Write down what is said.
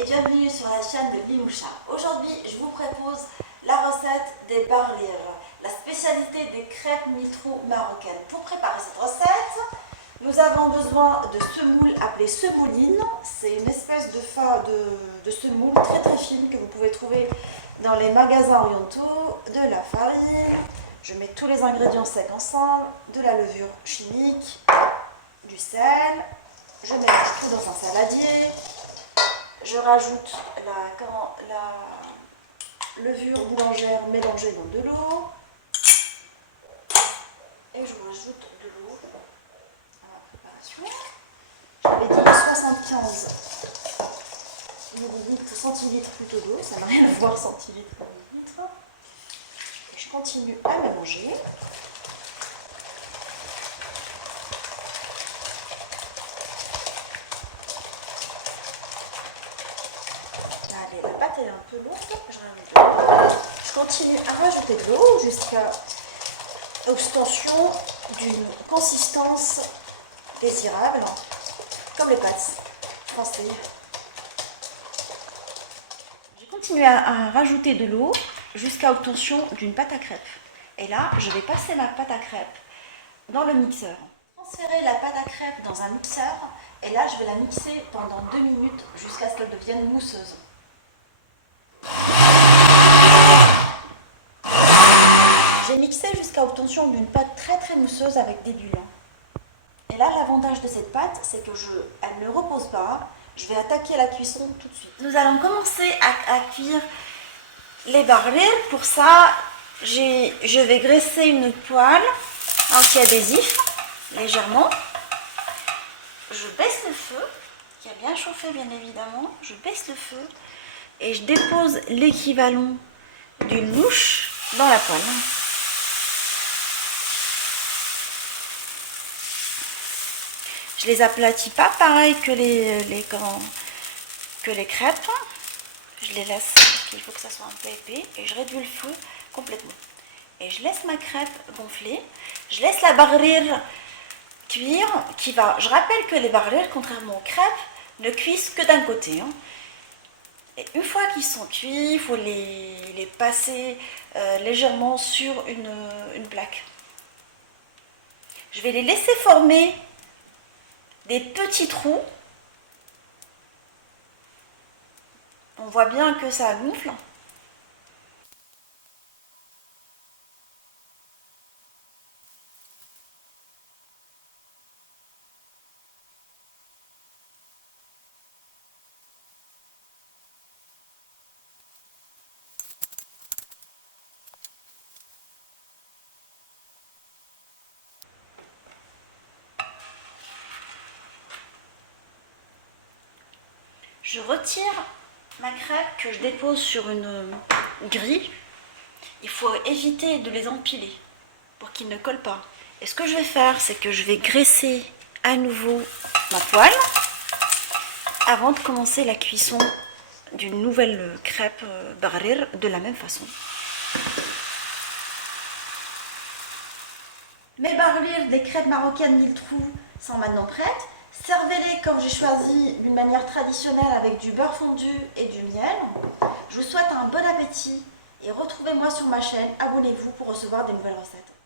et bienvenue sur la chaîne de Limoucha. Aujourd'hui, je vous propose la recette des barlir, la spécialité des crêpes mille-trous marocaines. Pour préparer cette recette, nous avons besoin de semoule appelée semouline. C'est une espèce de semoule très fine que vous pouvez trouver dans les magasins orientaux, de la farine. Je mets tous les ingrédients secs ensemble, de la levure chimique, du sel. Je mélange tout dans un saladier. Je rajoute la levure boulangère mélangée dans de l'eau. Et je rajoute de l'eau à ma préparation. J'avais dit 75 millilitres, centilitres plutôt d'eau. Ça n'a rien à voir, centilitres, millilitres. Et je continue à mélanger. Allez, la pâte est un peu lourde, je continue à rajouter de l'eau jusqu'à l'obtention d'une consistance désirable, comme les pâtes françaises. Je continue à rajouter de l'eau jusqu'à l'obtention d'une pâte à crêpes. Et là, je vais passer ma pâte à crêpes dans le mixeur. Transférer la pâte à crêpes dans un mixeur et là, je vais la mixer pendant 2 minutes jusqu'à ce qu'elle devienne mousseuse. J'ai mixé jusqu'à l'obtention d'une pâte très mousseuse avec des bulles. Et là, l'avantage de cette pâte, c'est que elle ne repose pas. Je vais attaquer la cuisson tout de suite. Nous allons commencer à cuire les barlir. Pour ça, je vais graisser une poêle anti-adhésif légèrement. Je baisse le feu, qui a bien chauffé bien évidemment. Je baisse le feu et je dépose l'équivalent d'une louche dans la poêle. Je les aplatis pas pareil que les crêpes. Je les laisse parce qu'il faut que ça soit un peu épais et je réduis le feu complètement. Et je laisse ma crêpe gonfler. Je laisse la barlir cuire. Je rappelle que les barlir, contrairement aux crêpes, ne cuisent que d'un côté. Et une fois qu'ils sont cuits, il faut les passer légèrement sur une plaque. Je vais les laisser former des petits trous. On voit bien que ça gonfle. Je retire ma crêpe que je dépose sur une grille. Il faut éviter de les empiler pour qu'ils ne collent pas. Et ce que je vais faire, c'est que je vais graisser à nouveau ma poêle avant de commencer la cuisson d'une nouvelle crêpe barrir de la même façon. Mes barrir des crêpes marocaines mille-trous sont maintenant prêtes. Servez-les comme j'ai choisi d'une manière traditionnelle avec du beurre fondu et du miel. Je vous souhaite un bon appétit et retrouvez-moi sur ma chaîne. Abonnez-vous pour recevoir des nouvelles recettes.